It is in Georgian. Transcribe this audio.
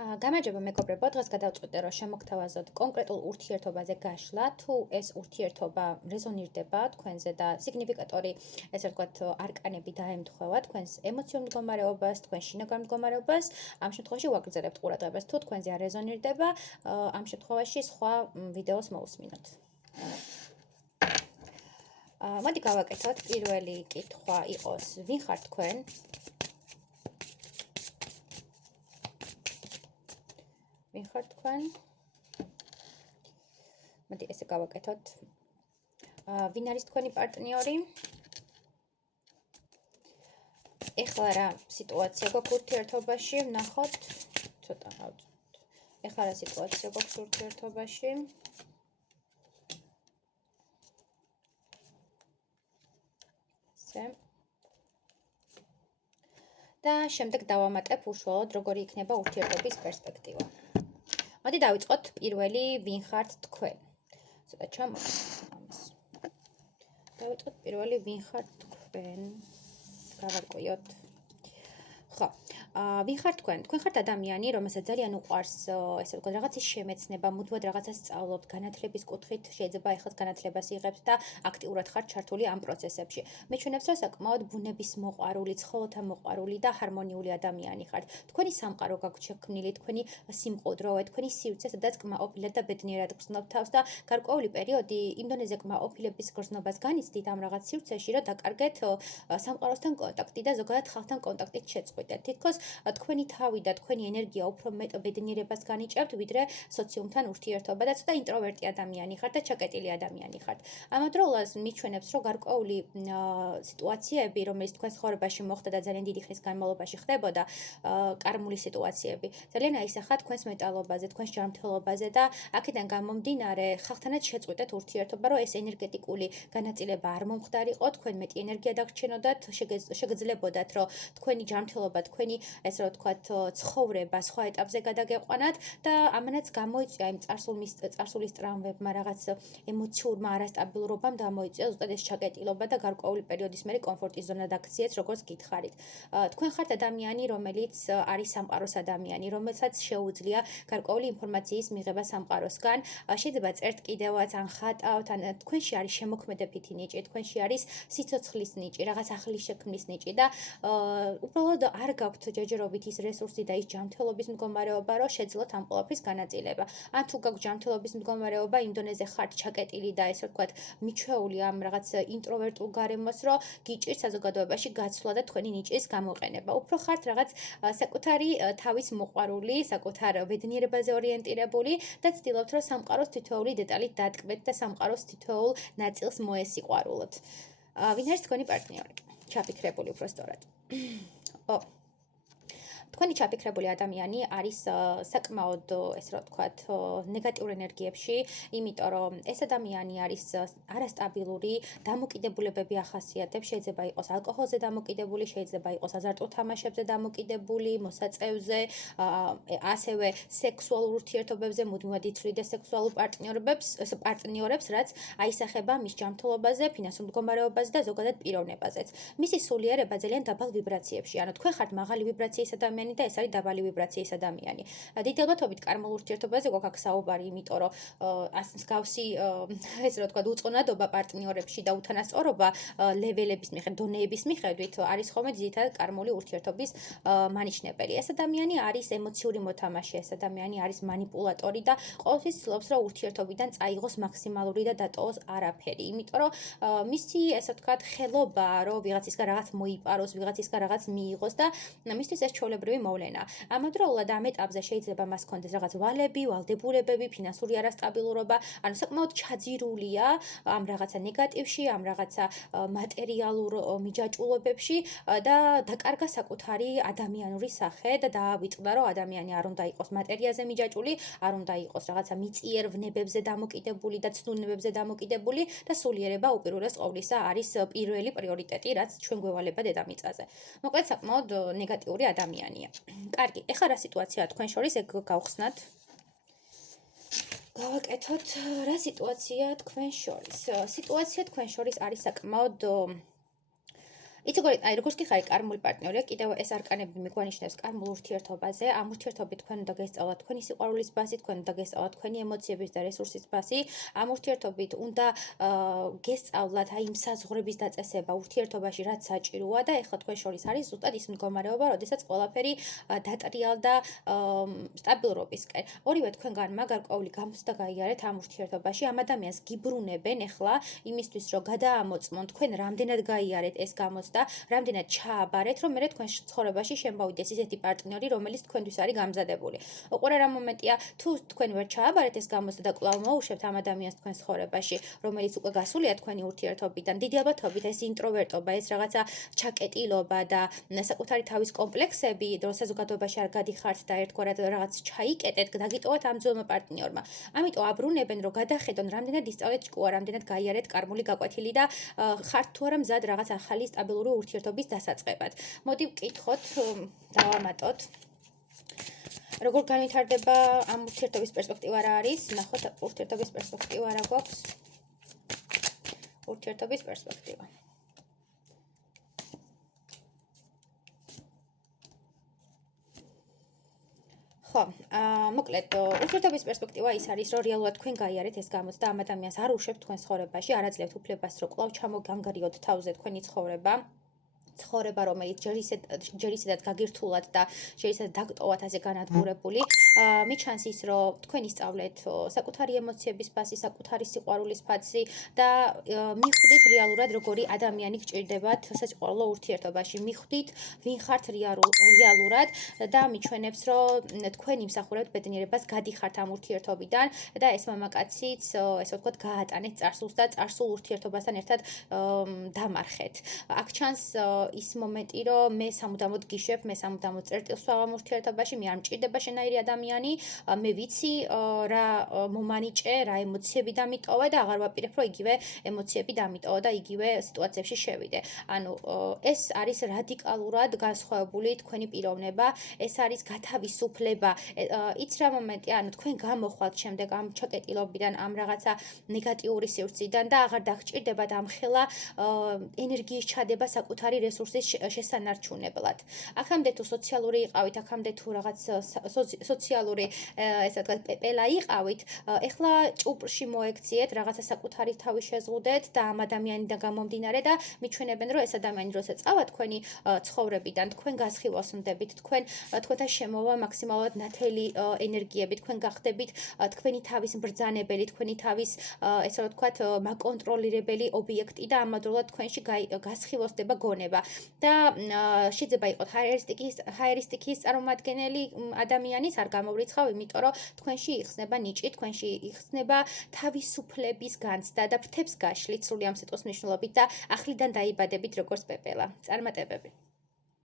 გამარჯობა მეგობრებო, დღეს გადავწყვიტე რომ შემოგთავაზოთ კონკრეტულ ურთიერთობაზე გაშლა, თუ ეს ურთიერთობა რეზონირდება თქვენზე და სიგნიფიკატორი, ესე ვთქვათ, არკანები დაემთხვევა თქვენს ემოციურ მდგომარეობას, თქვენ შინაგან მდგომარეობას, ამ შემთხვევაში ვაგრძელებთ ყურადღებას. თუ თქვენზე არ რეზონირდება, ამ შემთხვევაში სხვა ვიდეოს მოусმინოთ. მოდი გავაკეთოთ. პირველი კითხვა იყოს, ვინ ხართ თქვენ? ვინ ხართ თქვენ? მოდი ესე გავაკეთოთ. ვინ არის თქვენი პარტნიორი? ეხლა რა სიტუაცია გვაქვს ურთიერთობაში? ვნახოთ. ცოტა გავწვით. ეხლა რა სიტუაცია გვაქვს ურთიერთობაში? და შემდეგ დავამატებ უშუალოდ როგორი იქნება ურთიერთობის პერსპექტივა. მოდი დავიწყოთ პირველი ვინ ხართ თქვენ. ცოტა ჩამოვიდეთ ამას. დავიწყოთ პირველი ვინ ხართ თქვენ. გავარკვიოთ. ხო. ვინ ხართ თქვენ? თქვენ ხართ ადამიანი, რომელსაც ძალიან უყვარს, ესე ვთქვათ, რაღაცის შემეცნება, მუდმივად რაღაცას სწავლობთ, განათლების კუთხით შეიძლება ეხლაც განათლებას იღებთ და აქტიურად ხართ ჩართული ამ პროცესებში. მეჩვენებს, რომ საკმაოდ ბუნების მოყვარული, ცხოველთა მოყვარული და ჰარმონიული ადამიანი ხართ. თქვენი სამყარო გაქვთ შექმნილი, თქვენი სიმყუდროვე, თქვენი სივრცე, სადაც კმაყოფილად და ბედნიერად გრძნობთ თავს და გარკვეული პერიოდი იმ დონეზე კმაყოფილების გრძნობას განიცდით ამ რაღაც სივრცეში, რომ დაკარგეთ სამყაროსთან კონტაქტი და ზოგადად ხალხთან კონტაქტით შეწყვიტეთ. თითქოს თქვენი თავი და თქვენი ენერგია უფრო მეტ ბედნიერებას განიჭერთ, ვიდრე სოციუმთან ურთიერთობა და ცოტა ინტროვერტი ადამიანი ხართ და ჩაკეტილი ადამიანი ხართ. ამავდროულად მიჩვენებს, რომ გარკვეული სიტუაციები, რომელიც თქვენს ცხოვრებაში მოხდა და ძალიან დიდი ხნის განმავლობაში ხდებოდა, კარმული სიტუაციები, ძალიან აისახა თქვენს მეტალობაზე, თქვენს ჯანმრთელობაზე და აქედან გამომდინარე, ხალხთანაც შეწყვიტეთ ურთიერთობა, რომ ეს ენერგეტიკული განაწილება არ მომხდარიყო, თქვენ მეტი ენერგია დაგრჩენოდათ, შეგეძლებოდათ, რომ თქვენი ჯანმრთელობა, თქვენი ესე რომ ვთქვათ, ცხოვრება სხვა ეტაპზე გადაგეყვანათ და ამანაც გამოიწვია იმ წარსულის ტრამვებმა, რაღაც ემოციურმა არასტაბილურობამ გამოიწვია ზუსტად ეს ჩაკეტილობა და გარკვეული პერიოდის მერე კომფორტის ზონა დაქციეთ, როგორც გითხარით. თქვენ ხართ ადამიანი, რომელიც არის სამყაროს ადამიანი, რომელსაც შეუძლია გარკვეული ინფორმაციის მიღება სამყაროსგან. შეიძლება წერთ კიდევაც, ან ხატავთ, ან თქვენში არის შემოქმედებითი ნიჭი, თქვენში არის სიცოცხლის ნიჭი, რაღაც ახლის შექმნის ნიჭი და უბრალოდ არ გაქვთ ჯერჯერობით ის რესურსი და ის ჯანმრთელობის მდგომარეობა, რომ შეძლოთ ამ ყველაფრის განაწილება. ან თუ გაქვთ ჯანმრთელობის მდგომარეობა, იმ დონეზე ხართ ჩაკეტილი და ესე ვთქვათ, მიჩვეული ამ რაღაც ინტროვერტულ გარემოს, რომ გიჭირთ საზოგადოებაში გაცვლა და თქვენი ნიჭის გამოყენება. უფრო ხართ რაღაც საკუთარი თავის მოყვარული, საკუთარ ბედნიერებაზე ორიენტირებული და ცდილობთ, რომ სამყაროს თითოეული დეტალით დატკბეთ და სამყაროს თითოეულ ნაწილს მოესიყვარულოთ. ვინ არის თქვენი პარტნიორი? ჩაფიქრებული უფრო სწორად. თქვენი ჩაფიქრებული ადამიანი არის საკმაოდ, ესე რომ ვთქვათ, ნეგატიურ ენერგიებში, იმიტომ რომ ეს ადამიანი არის არასტაბილური, დამოკიდებულებები ახასიათებს, შეიძლება იყოს ალკოჰოლზე დამოკიდებული, შეიძლება იყოს აზარტულ თამაშებზე დამოკიდებული, მოსაწევზე, ასევე სექსუალურ ურთიერთობებზე, მუდმივად იცვლიდეს სექსუალურ პარტნიორებს, რაც აისახება მის ჯანმრთელობაზე, ფინანსურ მდგომარეობაზე და ზოგადად პიროვნებაზეც. მისი სულიერება ძალიან დაბალ ვიბრაციებში, ანუ თქვენ ხართ მაღალი ვიბრაციის ადამიანი და ეს არის დაბალი ვიბრაციის ადამიანი. დიდი ალბათობით კარმულ ურთიერთობაზე გვაქვს აქ საუბარი, იმიტომ რომ მსგავსი ესე რომ ვთქვათ, უწყნადობა პარტნიორებში და უთანასწორობა ლეველების მიხედვით, დონეების მიხედვით არის ხოლმე ძირითადად კარმული ურთიერთობის მანიშნებელი. ეს ადამიანი არის ემოციური მოთამაშე, ეს ადამიანი არის მანიპულატორი და ყოველთვის ცდილობს, რომ ურთიერთობიდან წაიღოს მაქსიმალური და დატოვოს არაფერი, იმიტომ რომ მისი ესე ვთქვათ, ხელობა, რომ ვიღაცისგან რაღაც მოიპაროს, ვიღაცისგან რაღაც მიიღოს და მისთვის ეს ჩვეულებრივი მოვლენა. ამავდროულად ამ ეტაპზე შეიძლება მას ჰქონდეს რაღაც ვალები, ვალდებულებები, ფინანსური არასტაბილურობა, ანუ საკმაოდ ჩაძირულია ამ რაღაცა ნეგატივში, ამ რაღაცა მატერიალურ მიჯაჭვულობებში და დაკარგა საკუთარი ადამიანური სახე და დაავიწყდა, რომ ადამიანი არ უნდა იყოს მატერიაზე მიჯაჭვული, არ უნდა იყოს რაღაცა მიწიერ ვნებებზე დამოკიდებული და ცნულნებებზე დამოკიდებული და სულიერება უპირველეს ყოვლისა არის პირველი პრიორიტეტი, რაც ჩვენ გვევალება დედამიწაზე. მოკლედ საკმაოდ ნეგატიური ადამიანია. კარგი, ეხლა რა სიტუაციაა თქვენ შორის, ეგ გავხსნათ. გავაკეთოთ რა სიტუაცია თქვენ შორის. სიტუაცია თქვენ შორის არის საკმაოდ როგორც კი ხარი კარმული პარტნიორი, კიდევ ეს არკანები მიგვანიშნებს კარმულ ურთიერთობაზე. ამ ურთიერთობით თქვენ უნდა გესწავლათ თქვენი სიყვარულის ბაზი, თქვენ უნდა გესწავლათ თქვენი ემოციების და რესურსის ბაზი. ამ ურთიერთობით უნდა გესწავლათ აი იმ საზღვრების დაწესება ურთიერთობაში, რაც საჭიროა და ეხლა თქვენ შორის არის ზუსტად ის მდგომარეობა, როდესაც ყველაფერი დატრიალდა სტაბილურობისკენ. ორივე თქვენგანმა გარკვეული გამოცდა გაიარეთ ამ ურთიერთობაში. ამ ადამიანს გიბრუნებენ ეხლა იმისთვის, რომ გადაამოწმონ თქვენ რამდენად გაიარეთ ეს გამოცდა, რამდენად ჩააბარეთ, რომ მე თქვენ ცხოვრებაში შემოვიდეს ისეთი პარტნიორი, რომელიც თქვენთვის არის გამზადებული. უყურე რა მომენტია, თუ თქვენ ვერ ჩააბარეთ ეს გამოცდა და კვლავ მოუშვებთ ამ ადამიანს თქვენ ცხოვრებაში, რომელიც უკვე გასულია თქვენი ურთიერთობიდან, დიდი ალბათობით ეს ინტროვერტობა, ეს რაღაცა ჩაკეტილობა და საკუთარი თავის კომპლექსები, რომ საზოგადოებაში არ გადიხართ და ერთგვარად რაღაც ჩაიკეტეთ, დაგიტოვოთ ამ ძველმა პარტნიორმა. ამიტომ აბრუნებენ, რომ გადახედონ, რამდენად ისწავლეთ ჭკუა, რამდენად გაიარეთ კარმული გაკვეთილი და ხართ თუ არა მზად რაღაც ახალი სტაბილური ურთიერთობის დასაწყებად. მოდი ვკითხოთ, დავამატოთ. როგორ განვითარდება ამ ურთიერთობის პერსპექტივა რა არის? ნახოთ ურთიერთობის პერსპექტივა რა გვაქვს? ურთიერთობის პერსპექტივა. ხო, მოკლედ, ურთიერთობის პერსპექტივა ის არის, რომ რეალურად თქვენ გაიარეთ ეს გამოცდა, ამ ადამიანს არ უშვებთ თქვენ ცხოვრებაში, არ აძლევთ უფლებას, რომ კვლავ ჩამოგანგარიოთ თავზე თქვენი ცხოვრება, რომელიც ჯერ ისედაც გაგირთულად და ჯერ ისედაც დაგტოვათ ასე განადგურებული. მიჩანს ის, რომ თქვენ ისწავლეთ საკუთარი ემოციების ბაზი, საკუთარი სიყვარულის ბაზი და მიხვდით რეალურად როგორი ადამიანი გჭირდებათ სასიყვარულო ურთიერთობაში. მიხვდით ვინ ხართ რეალურად და მიჩვენებს, რომ თქვენ იმსახურებთ ბედნიერებას, გადიხართ ამ ურთიერთობიდან და ეს მამაკაციც, ესე ვთქვათ, გაატანეთ წარსულს და წარსულ ურთიერთობასთან ერთად დამარხეთ. აქ ჩანს ის მომენტი, რომ მე სამუდამოდ გიშვებ, მე სამუდამოდ წერტილს ვსვამ ამ ურთიერთობაში, მე არ მჭირდება შენაირი ადამიანი, მე ვიცი რა მომანიჭე, რა ემოციები დამიტოვა და აღარ ვაპირებ, რომ იგივე ემოციები დამიტოვა და იგივე სიტუაციებში შევიდე. ანუ ეს არის რადიკალურად განსხვავებული თქვენი პიროვნება, ეს არის გათავისუფლება. იც რა მომენტია, ანუ თქვენ გამოხვალთ შემდეგ ამ ჩაკეტილობიდან, ამ რაღაცა ნეგატიური სივრციდან და აღარ დაგჭირდებათ ამ ხელა ენერგიის ჩადება საკუთარი რესურსის შესანარჩუნებლად. აქამდე თუ სოციალური იყავით, აქამდე თუ რაღაც სოციალური, ესე ვთქვათ, პეპელა იყავით, ეხლა ჭუპრში მოექციეთ, რაღაცა საკუთარი თავი შეზღუდეთ და ამ ადამიანიდან გამომდინარე და მიჩვენებენ, რომ ეს ადამიანი როცა წავა თქვენი ცხოვრებიდან, თქვენ გასხივოსნდებით, თქვენთან შემოვა მაქსიმალურად ნათელი ენერგიები, თქვენ გახდებით თქვენი თავის მბრძანებელი, თქვენი თავის, ესე ვთქვათ, მაკონტროლირებელი ობიექტი და ამავდროულად თქვენში გასხივოსდება გონება. და შეიძლება იყოს ჰაერისტიკის წარმომადგენელი ადამიანის არ გამოვრიცხავ, იმიტომ რომ თქვენში იხსნება ნიჭი, თქვენში იხსნება თავისუფლების განცდა და ფრთებს გაშლით სრული ამ სიტყვის მნიშვნელობით და ახლიდან დაიბადებით როგორც პეპელა. წარმატებები.